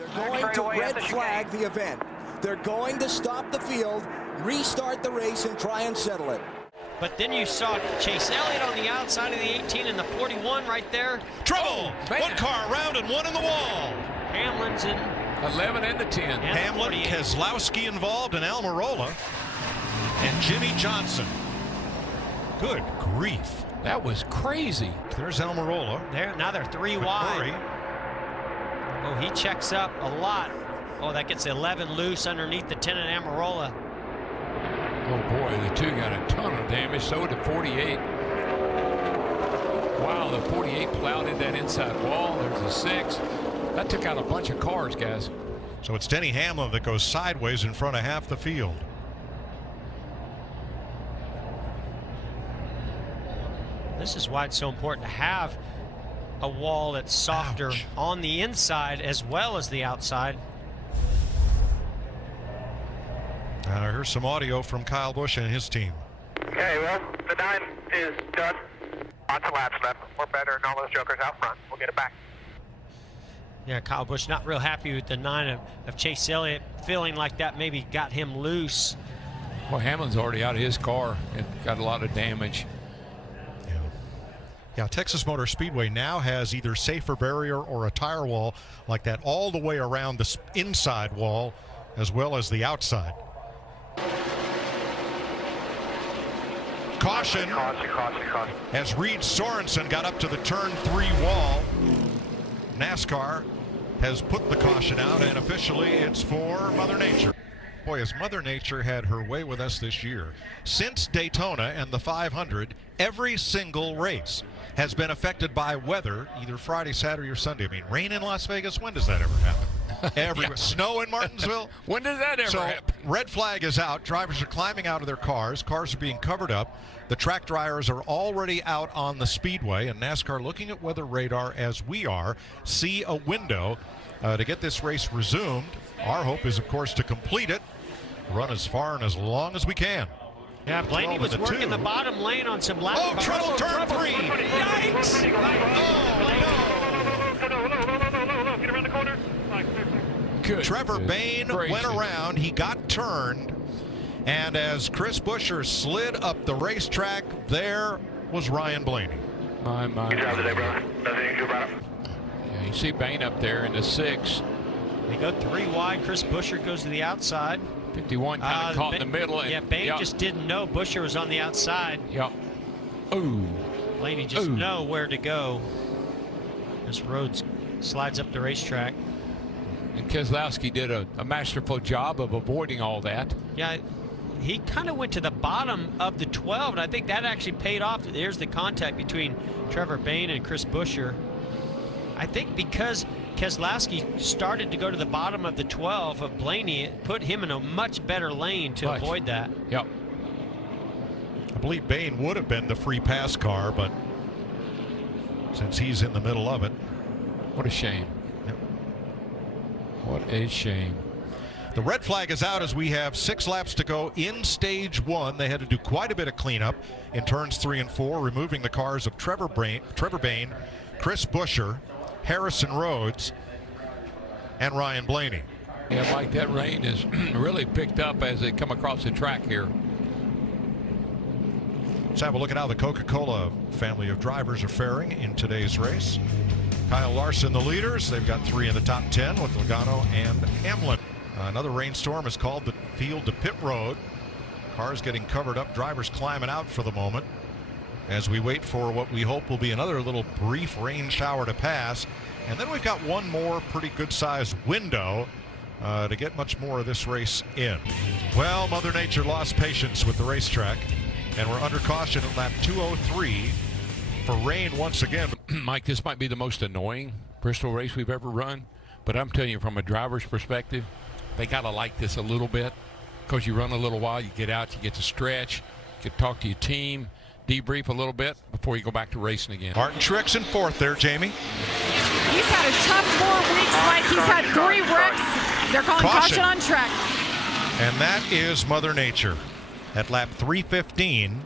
They're going to red flag the event. They're going to stop the field, restart the race, and try and settle it. But then you saw Chase Elliott on the outside of the 18 and the 41 right there. Trouble! One car around and one in the wall. Hamlin's in 11 and the 10. Hamlin, Keselowski involved, and Almirola, and Jimmie Johnson. Good grief. That was crazy. There's Almirola. Now they're 3 wide. Oh, he checks up a lot. Oh, that gets 11 loose underneath the 10 and Almirola. Oh boy, the 2 got a ton of damage. So did 48. Wow, the 48 plowed in that inside wall. There's a 6. That took out a bunch of cars, guys. So it's Denny Hamlin that goes sideways in front of half the field. This is why it's so important to have a wall that's softer on the inside as well as the outside. Here's some audio from Kyle Busch and his team. Okay, well, the 9 is done. On to laps left. We're better than all those jokers out front. We'll get it back. Yeah, Kyle Busch not real happy with the 9 of Chase Elliott, feeling like that maybe got him loose. Well, Hamlin's already out of his car and got a lot of damage. Yeah, Texas Motor Speedway now has either safer barrier or a tire wall like that all the way around the inside wall as well as the outside. Caution as Reed Sorensen got up to the turn 3 wall. NASCAR has put the caution out, and officially it's for Mother Nature. Boy, has Mother Nature had her way with us this year. Since Daytona and the 500, every single race has been affected by weather, either Friday, Saturday, or Sunday. I mean, rain in Las Vegas, when does that ever happen? Snow in Martinsville? When does that ever happen? Red flag is out. Drivers are climbing out of their cars. Cars are being covered up. The track dryers are already out on the speedway, and NASCAR, looking at weather radar as we are, see a window to get this race resumed. Our hope is, of course, to complete it, run as far and as long as we can. Yeah, Blaney was working the bottom lane on some lap. Oh, trouble, turn 3. Yikes! No. Get around the corner. Good. Trevor Bayne went around. He got turned. And as Chris Buescher slid up the racetrack, there was Ryan Blaney. Good job today, brother. Nothing you can do about it. Yeah, you see Bayne up there in the 6. They go 3 wide. Chris Buescher goes to the outside. 51 kind of caught in the middle. And, yeah, Bayne just didn't know Buescher was on the outside. Yep. Ooh. Blaney just know where to go. This road slides up the racetrack. And Keselowski did a masterful job of avoiding all that. Yeah, he kind of went to the bottom of the 12, and I think that actually paid off. There's the contact between Trevor Bayne and Chris Buescher. I think because Keselowski started to go to the bottom of the 12 of Blaney, it put him in a much better lane to avoid that. Yep. I believe Bayne would have been the free pass car, but since he's in the middle of it. What a shame. Yep. What a shame. The red flag is out as we have 6 laps to go in stage 1. They had to do quite a bit of cleanup in turns 3 and 4, removing the cars of Trevor Bayne, Chris Buescher, Harrison Rhodes, and Ryan Blaney. Yeah, Mike, that rain is really picked up as they come across the track here. Let's have a look at how the Coca-Cola family of drivers are faring in today's race. Kyle Larson, the leaders. They've got 3 in the top 10 with Logano and Hamlin. Another rainstorm has called the field to pit road. Cars getting covered up, drivers climbing out for the moment as we wait for what we hope will be another little brief rain shower to pass. And then we've got one more pretty good-sized window to get much more of this race in. Well, Mother Nature lost patience with the racetrack, and we're under caution at lap 203 for rain once again. Mike, this might be the most annoying Bristol race we've ever run, but I'm telling you, from a driver's perspective, they got to like this a little bit, because you run a little while, you get out, you get to stretch, you can talk to your team, debrief a little bit before you go back to racing again. Martin Truex in 4th there, Jamie. He's had a tough 4 weeks, Mike. He's had 3 wrecks. They're calling caution on track. And that is Mother Nature. At lap 315,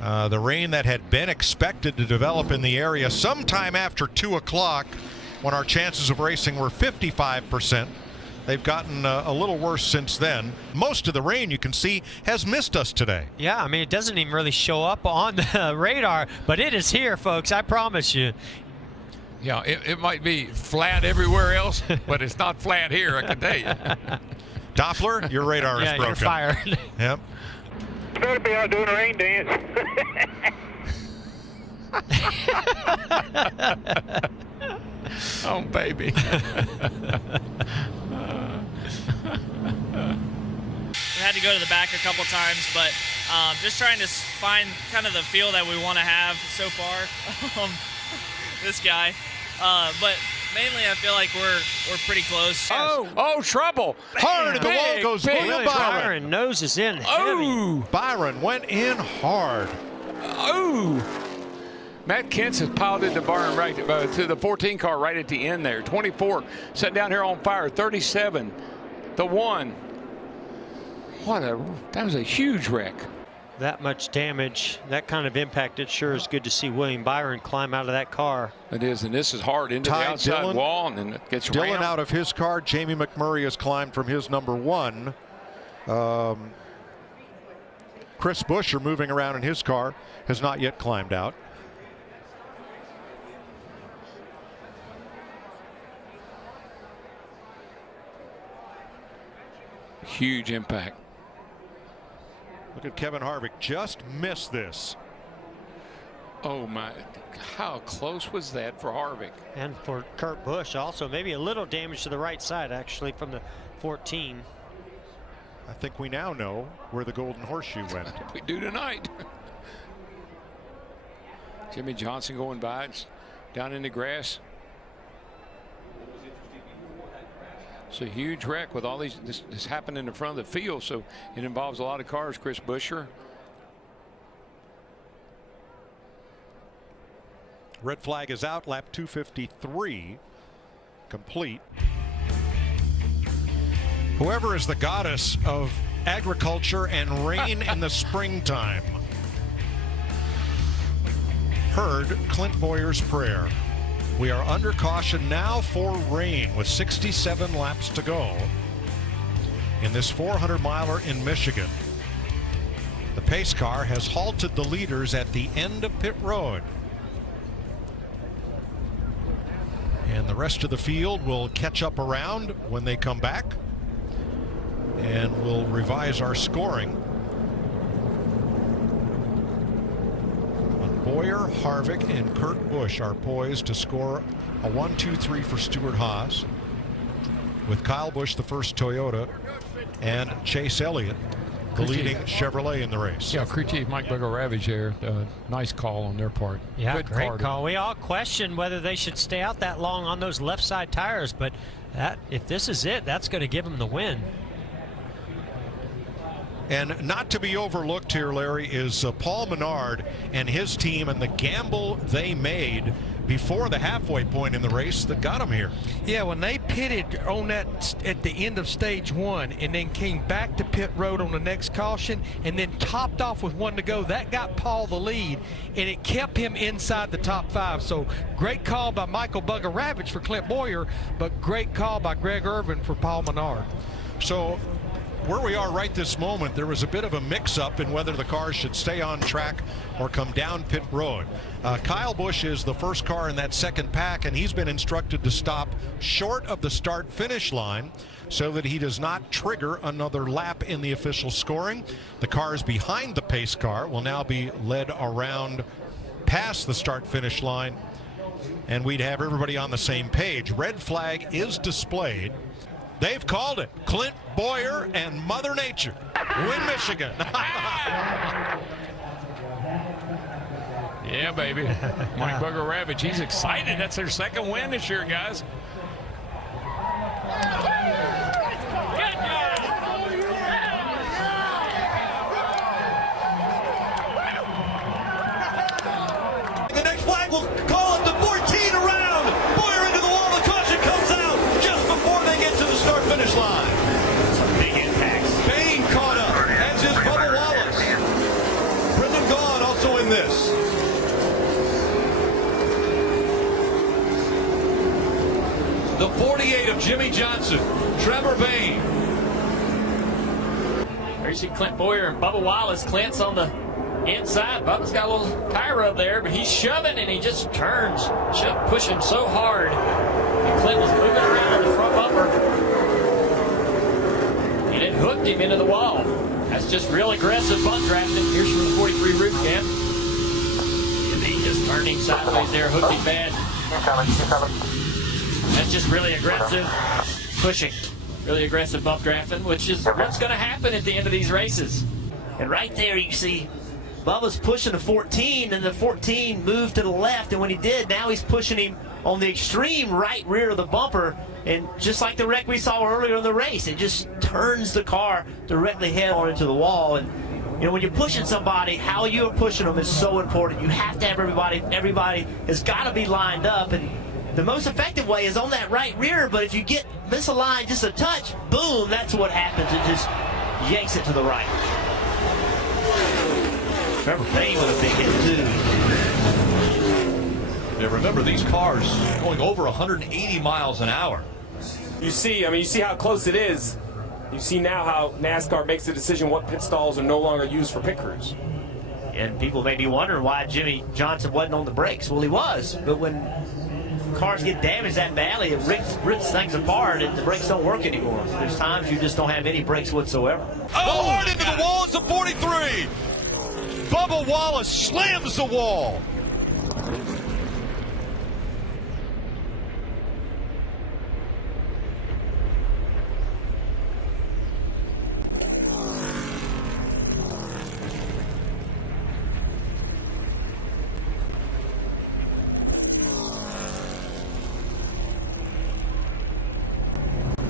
the rain that had been expected to develop in the area sometime after 2 o'clock when our chances of racing were 55%. They've gotten a little worse since then. Most of the rain, you can see, has missed us today. Yeah, I mean, it doesn't even really show up on the radar, but it is here, folks, I promise you. Yeah, it might be flat everywhere else, but it's not flat here, I can tell you. Doppler, your radar is broken. You're fired. Yep. You better be out doing a rain dance. Oh, baby. We had to go to the back a couple times, but just trying to find kind of the feel that we want to have so far. This guy, but mainly I feel like we're pretty close. Oh, trouble! Hard, and the wall goes Byron. Byron nose is in heavy. Oh, Byron went in hard. oh! Matt Kent's has piled into Byron right to the 14 car right at the end there. 24 sitting down here on fire. 37, the 1. That was a huge wreck. That much damage, that kind of impact, it sure is good to see William Byron climb out of that car. It is, and this is hard into the outside Dillon, wall, and then it gets Dillon rammed. out of his car. Jamie McMurray has climbed from his number 1. Chris Buescher, moving around in his car, has not yet climbed out. Huge impact. Look at Kevin Harvick, just missed this. Oh my, how close was that for Harvick? And for Kurt Busch also, maybe a little damage to the right side actually from the 14. I think we now know where the golden horseshoe went. We do tonight. Jimmie Johnson going by, it's down in the grass. It's a huge wreck with all these. This happened in the front of the field, so it involves a lot of cars. Chris Buescher. Red flag is out. Lap 253 complete. Whoever is the goddess of agriculture and rain in the springtime heard Clint Bowyer's prayer. We are under caution now for rain with 67 laps to go in this 400-miler in Michigan. The pace car has halted the leaders at the end of pit road. And the rest of the field will catch up around when they come back. And we'll revise our scoring. Bowyer, Harvick, and Kurt Busch are poised to score a 1-2-3 for Stewart Haas, with Kyle Busch the first Toyota and Chase Elliott the leading Chevrolet in the race. Yeah, crew chief Mike Ravage there. Nice call on their part. Yeah, good great call. We all questioned whether they should stay out that long on those left side tires, but if this is it, that's going to give them the win. And not to be overlooked here, Larry, is Paul Menard and his team and the gamble they made before the halfway point in the race that got them here. Yeah, when they pitted on that at the end of stage 1 and then came back to pit road on the next caution and then topped off with 1 to go, that got Paul the lead and it kept him inside the top 5. So great call by Michael Ravage for Clint Bowyer, but great call by Greg Irvin for Paul Menard. So where we are right this moment, there was a bit of a mix-up in whether the cars should stay on track or come down pit road. Kyle Busch is the first car in that second pack, and he's been instructed to stop short of the start-finish line so that he does not trigger another lap in the official scoring. The cars behind the pace car will now be led around past the start-finish line, and we'd have everybody on the same page. Red flag is displayed. They've called it. Clint Bowyer and Mother Nature win Michigan. Yeah, baby. Mike Ravage, he's excited. That's their second win this year, guys. The next flag will call it the 14 around. Bowyer into the wall. The caution comes out just before they get to the start-finish line. Some big impacts. Bayne caught up, as is Bubba Wallace. Gaughan also in this. Jimmie Johnson, Trevor Bayne. There you see Clint Bowyer and Bubba Wallace. Clint's on the inside. Bubba's got a little tire rub there, but he's shoving and he just turns, pushing so hard. And Clint was moving around on the front bumper. And it hooked him into the wall. That's just real aggressive butt drafting. Here's from the 43 root camp. And he just turned him sideways there, hooked him bad. That's just really aggressive pushing. Really aggressive bump drafting, which is what's going to happen at the end of these races. And right there you see Bubba's pushing the 14, and the 14 moved to the left, and when he did, now he's pushing him on the extreme right rear of the bumper, and just like the wreck we saw earlier in the race, it just turns the car directly head on into the wall. And you know, when you're pushing somebody, how you're pushing them is so important. You have to have everybody has got to be lined up, and the most effective way is on that right rear, but if you get misaligned just a touch, boom, that's what happens. It just yanks it to the right. Trevor Bayne with a big hit, too. Now remember, these cars going over 180 miles an hour. You see how close it is. You see now how NASCAR makes the decision what pit stalls are no longer used for pit crews. And people may be wondering why Jimmie Johnson wasn't on the brakes. Well, he was, but when cars get damaged that badly, it rips things apart and the brakes don't work anymore. There's times you just don't have any brakes whatsoever. Oh, hard into the wall. It's a 43. Bubba Wallace slams the wall.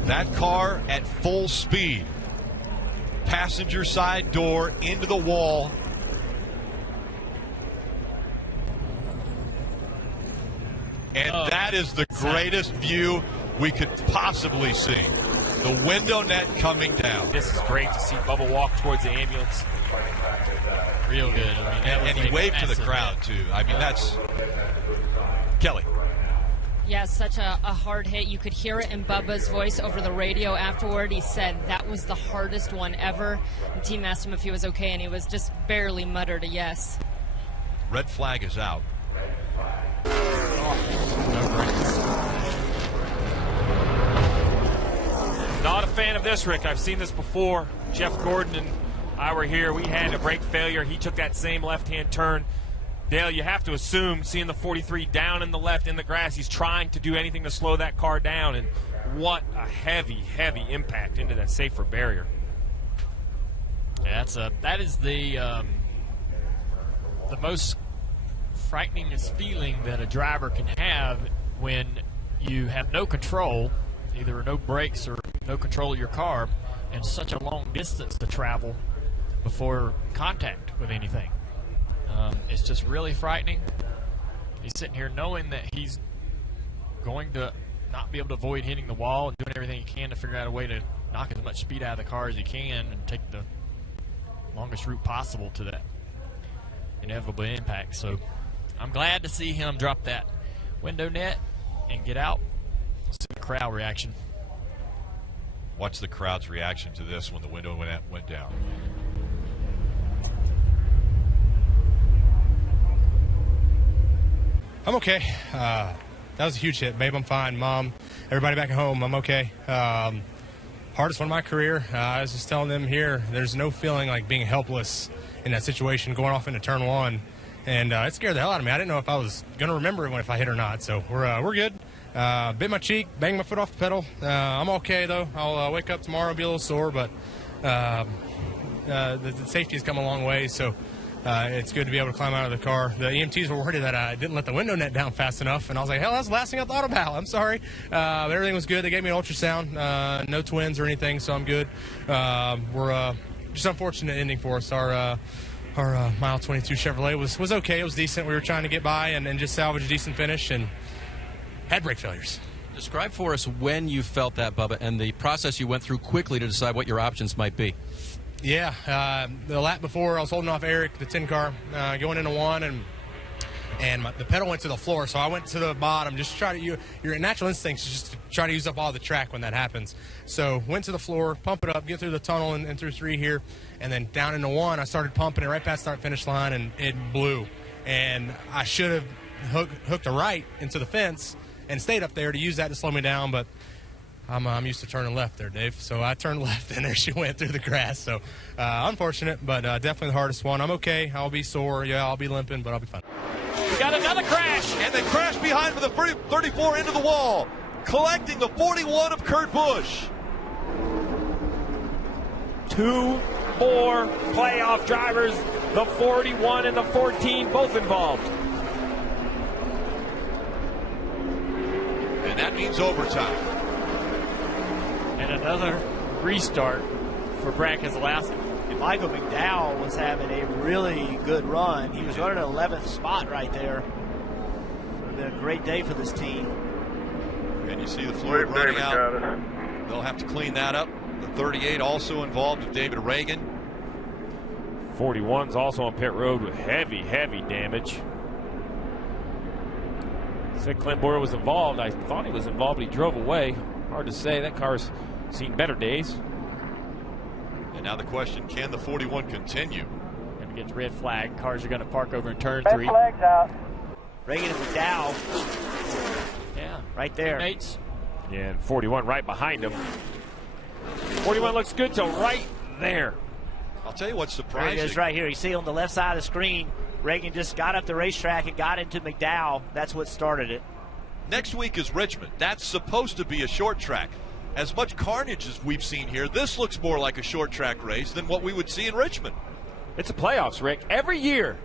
That car at full speed. Passenger side door into the wall. And that is the greatest view we could possibly see. The window net coming down. This is great to see Bubba walk towards the ambulance. Real good. I mean, And he waved to the crowd, too. I mean, that's... Kelly. Yeah, such a hard hit. You could hear it in Bubba's voice over the radio afterward. He said that was the hardest one ever. The team asked him if he was okay, and he was just barely muttered a yes. Red flag is out. Not a fan of this, Rick. I've seen this before. Jeff Gordon and I were here. We had a brake failure. He took that same left-hand turn. Dale, you have to assume, seeing the 43 down in the left in the grass, he's trying to do anything to slow that car down, and what a heavy, heavy impact into that safer barrier. Yeah, that is the most frighteningest feeling that a driver can have when you have no control, either no brakes or no control of your car, and such a long distance to travel before contact with anything. It's just really frightening. He's sitting here knowing that he's going to not be able to avoid hitting the wall and doing everything he can to figure out a way to knock as much speed out of the car as he can and take the longest route possible to that inevitable impact. So I'm glad to see him drop that window net and get out. Let's see the crowd reaction. Watch the crowd's reaction to this when the window went down. I'm okay. That was a huge hit. Babe, I'm fine. Mom, everybody back at home, I'm okay. Hardest one of my career. I was just telling them here, there's no feeling like being helpless in that situation, going off into turn one. And it scared the hell out of me. I didn't know if I was going to remember it if I hit or not. So we're good. Bit my cheek, banged my foot off the pedal. I'm okay, though. I'll wake up tomorrow, be a little sore, but the safety has come a long way. So it's good to be able to climb out of the car. The EMTs were worried that I didn't let the window net down fast enough, and I was like, hell, that's the last thing I thought about. I'm sorry. But everything was good. They gave me an ultrasound, no twins or anything, so I'm good. We're just unfortunate ending for us. Our mile 22 Chevrolet was okay. It was decent. We were trying to get by and just salvage a decent finish, and had brake failures. Describe for us when you felt that, Bubba, and the process you went through quickly to decide what your options might be. Yeah, the lap before, I was holding off Aric, the 10 car, going into one, and and the pedal went to the floor, so I went to the bottom. Just try to your natural instinct is just to try to use up all the track when that happens. So went to the floor, pump it up, get through the tunnel and through 3 here, and then down into 1. I started pumping it right past start finish line, and it blew. And I should have hooked a right into the fence and stayed up there to use that to slow me down, but I'm used to turning left there, Dave. So I turned left, and there she went through the grass. So unfortunate, but definitely the hardest one. I'm okay. I'll be sore. Yeah, I'll be limping, but I'll be fine. We got another crash. And they crash behind for the 34 into the wall, collecting the 41 of Kurt Busch. 2 more playoff drivers, the 41 and the 14, both involved. And that means overtime. And another restart for Brad Keselowski. And Michael McDowell was having a really good run. He was running 11th spot right there. Would have been a great day for this team. And you see the fluid running out. They'll have to clean that up. The 38 also involved with David Ragan. 41's also on pit road with heavy damage. Said Clint Bowyer was involved. I thought he was involved, but he drove away. Hard to say. That car's seen better days. And now the question, can the 41 continue? And against red flag, cars are going to park over in turn 3. Flag's out. Ragan and McDowell. Yeah, right there. Mates. Yeah, and 41 right behind him. 41 looks good till right there. I'll tell you what's There surprising. he is right here. You see on the left side of the screen, Ragan just got up the racetrack and got into McDowell. That's what started it. Next week is Richmond. That's supposed to be a short track. As much carnage as we've seen here, this looks more like a short track race than what we would see in Richmond. It's the playoffs, Rick, every year.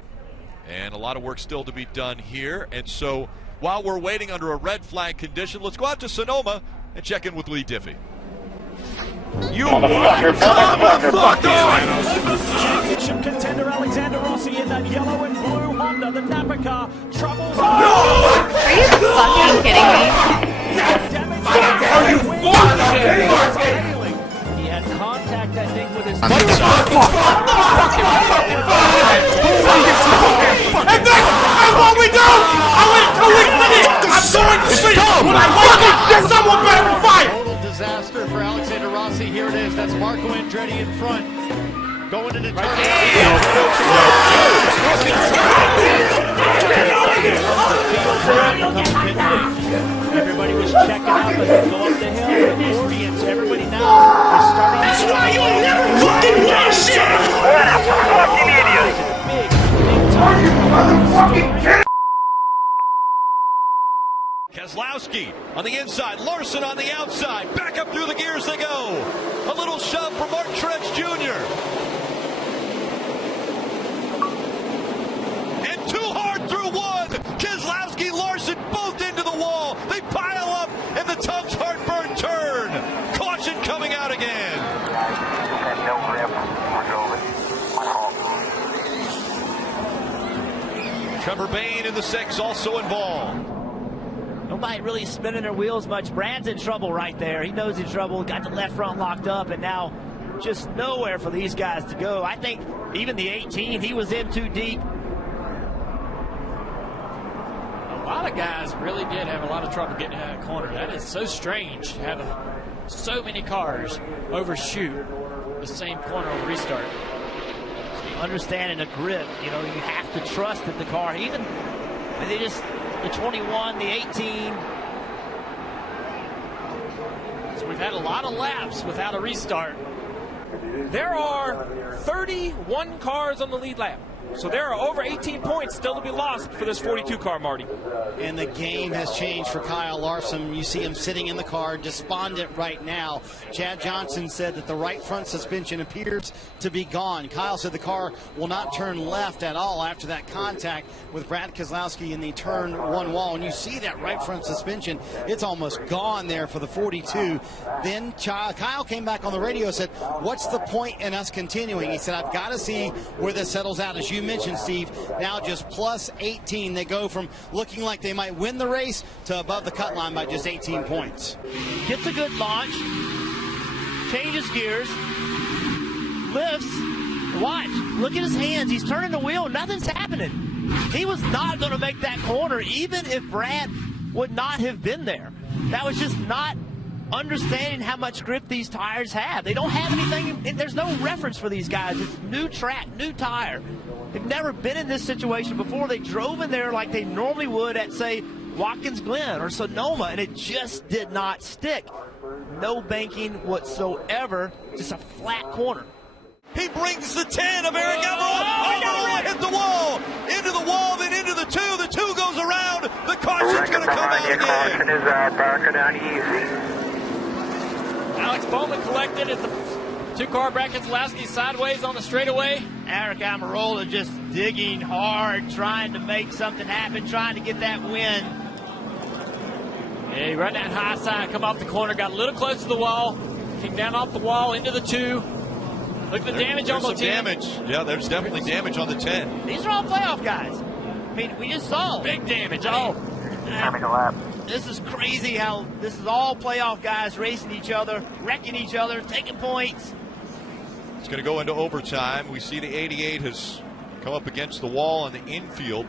And a lot of work still to be done here. And so while we're waiting under a red flag condition, let's go out to Sonoma and check in with Lee Diffie. You motherfucker! Championship contender Alexander Rossi in that yellow and blue Honda, the Napa car, troubles. Are you fucking kidding me? Are you fucking kidding me? He had contact, I think, with his And that's what we do! I'm going to sleep! When I wake up, someone better be fired! Total disaster for Alexander Rossi. Here it is. That's Marco Andretti in front. Going into turn. Everybody was checking out, but they go up the hill. The audience, everybody now is starting. That's why you'll never fucking win shit! Fucking idiot! Are you motherfucking kidding? Keselowski on the inside, Larson on the outside. Back up through the gears they go. A little shove from Mark Truex Jr. And too hard through 1. Keselowski, Larson both into the wall. They pile up in the Tug's heartburn turn. Caution coming out again. Trevor Bayne in the 6 also involved. Nobody really spinning their wheels much. Brad's in trouble right there. He knows he's in trouble. Got the left front locked up, and now just nowhere for these guys to go. I think even the 18, he was in too deep. A lot of guys really did have a lot of trouble getting out of the corner. That is so strange, having so many cars overshoot the same corner on restart. Understanding the grip, you know, you have to trust that the car, even they just, the 21, the 18. So we've had a lot of laps without a restart. There are 31 cars on the lead lap. So there are over 18 points still to be lost for this 42 car, Marty. And the game has changed for Kyle Larson. You see him sitting in the car, despondent right now. Chad Johnson said that the right front suspension appears to be gone. Kyle said the car will not turn left at all after that contact with Brad Keselowski in the turn 1 wall. And you see that right front suspension, it's almost gone there for the 42. Then Kyle came back on the radio and said, what's the point in us continuing? He said, I've got to see where this settles out. As you mentioned, Steve, now just plus 18. They go from looking like they might win the race to above the cut line by just 18 points. Gets a good launch, changes gears, lifts. Watch, look at his hands. He's turning the wheel. Nothing's happening. He was not going to make that corner, even if Brad would not have been there. That was just not understanding how much grip these tires have. They don't have anything, there's no reference for these guys. It's new track, new tire. They've never been in this situation before. They drove in there like they normally would at, say, Watkins Glen or Sonoma, and it just did not stick. No banking whatsoever, just a flat corner. He brings the 10 of Aric Almirola. Almirola hit the wall, into the wall, then into the 2. The 2 goes around. The caution's going to come out again. Caution is out. Barker down easy. Alex Bowman collected at the 2-car bracket. Keselowski sideways on the straightaway. Aric Almirola just digging hard, trying to make something happen, trying to get that win. Yeah, he run that high side, come off the corner, got a little close to the wall, came down off the wall into the 2. Look at the damage on the 10. Damage. Yeah, there's definitely damage on the 10. These are all playoff guys. I mean, we just saw big damage. Having a lap. This is crazy how this is all playoff guys racing each other, wrecking each other, taking points. It's going to go into overtime. We see the 88 has come up against the wall in the infield.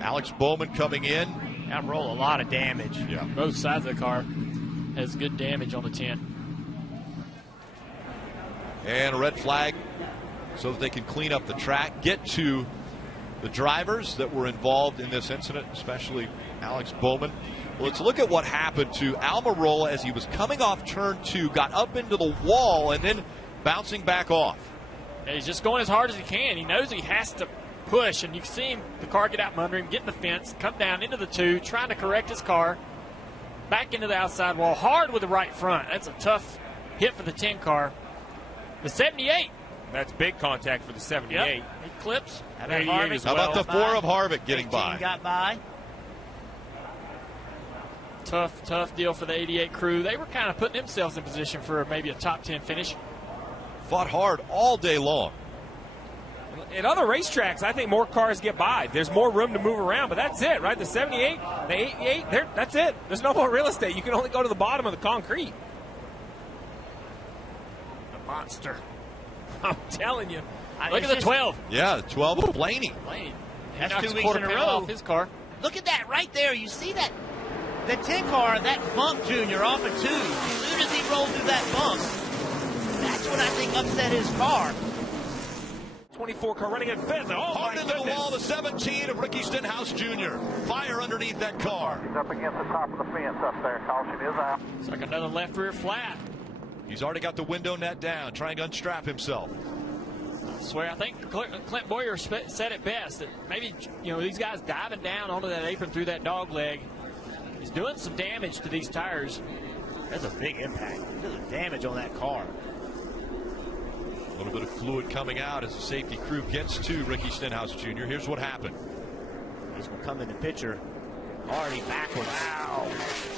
Alex Bowman coming in. Almirola, a lot of damage. Yeah. Both sides of the car has good damage on the 10. And a red flag so that they can clean up the track, get to the drivers that were involved in this incident, especially Alex Bowman. Well, let's look at what happened to Almirola as he was coming off turn 2, got up into the wall, and then bouncing back off. And he's just going as hard as he can. He knows he has to push, and you can see him, the car get out from under him, get in the fence, come down into the 2, trying to correct his car, back into the outside wall, hard with the right front. That's a tough hit for the 10 car. The 78. That's big contact for the 78. Yep. He clips. How about the 4 of Harvick getting by? Got by. Tough deal for the 88 crew. They were kind of putting themselves in position for maybe a top 10 finish. Fought hard all day long. In other racetracks, I think more cars get by. There's more room to move around, but that's it, right? The 78, the 88, that's it. There's no more real estate. You can only go to the bottom of the concrete. The monster. I'm telling you. Look at the 12. Yeah, the 12 of Blaney. That's Knocks 2 weeks in a row. off his car. Look at that right there. You see that? The 10 car, that bump, Junior, off of 2. As soon as he rolled through that bump, that's what I think upset his car. 24 car running in fifth. Oh, hard into the wall, the 17 of Ricky Stenhouse Jr. Fire underneath that car. He's up against the top of the fence up there. Caution is out. It's like another left rear flat. He's already got the window net down, trying to unstrap himself. I swear, I think Clint Bowyer said it best, that maybe, these guys diving down onto that apron through that dog leg, he's doing some damage to these tires. That's a big impact. Look at the damage on that car. A little bit of fluid coming out as the safety crew gets to Ricky Stenhouse Jr. Here's what happened. He's going to come in the picture already backwards. Wow.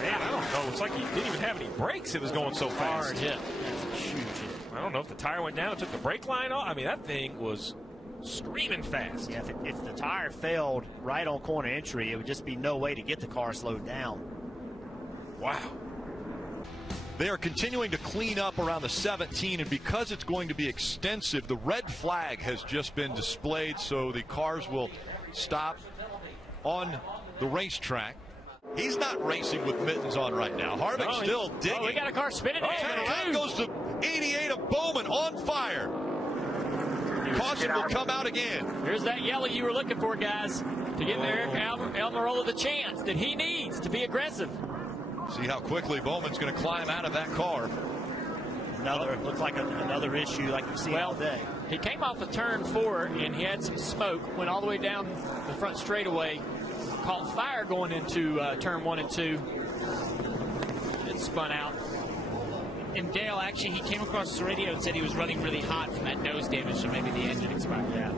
Man, I don't know. It's like he didn't even have any brakes. It was going so fast. Hard hit. That's a huge hit. I don't know if the tire went down and took the brake line off. I mean, that thing was screaming fast. Yeah, if the tire failed right on corner entry, it would just be no way to get the car slowed down. Wow. They are continuing to clean up around the 17, and because it's going to be extensive, the red flag has just been displayed, so the cars will stop on the racetrack. He's not racing with mittens on right now. Harvick's still digging. Oh, we got a car spinning. That goes to 88 of Bowman on fire. Caution will come out again. Here's that yellow you were looking for, guys, to give Aric Almirola the chance that he needs to be aggressive. See how quickly Bowman's going to climb out of that car. Looks like another issue like you've seen all day. He came off of turn 4 and he had some smoke, went all the way down the front straightaway, caught fire going into turn 1 and 2. It spun out. And Dale, actually, he came across the radio and said he was running really hot from that nose damage, so maybe the engine expired. Yeah.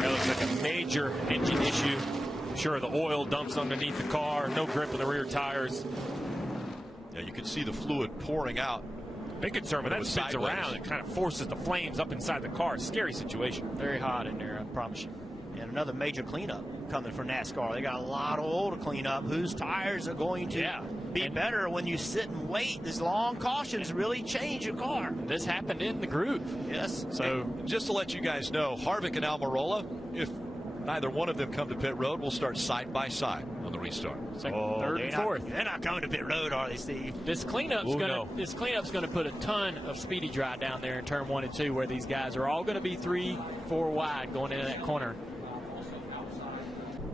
That looks like a major engine issue. Sure, the oil dumps underneath the car, no grip in the rear tires. Yeah, you can see the fluid pouring out. Big concern when that spins around, it kind of forces the flames up inside the car. Scary situation. Very hot in there, I promise you. And another major cleanup coming for NASCAR. They got a lot of oil to clean up. Whose tires are going to be better when you sit and wait? These long cautions really change your car. This happened in the groove. Yes. So just to let you guys know, Harvick and Almirola, if neither one of them come to pit road, we'll start side by side on the restart. Second, third, and fourth. They're not coming to pit road, are they, Steve? This cleanup's gonna put a ton of speedy dry down there in turn 1 and 2, where these guys are all gonna be 3-4 wide going into that corner.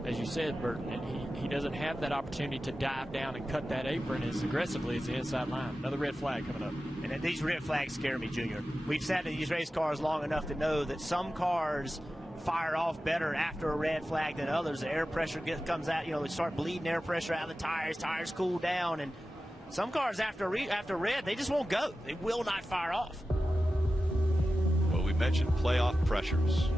As you said, Burton, he doesn't have that opportunity to dive down and cut that apron as aggressively as the inside line. Another red flag coming up. And these red flags scare me, Junior. We've sat in these race cars long enough to know that some cars fire off better after a red flag than others. The air pressure comes out, they start bleeding air pressure out of the tires cool down, and some cars after red, they just won't go. They will not fire off. Well, we mentioned playoff pressures.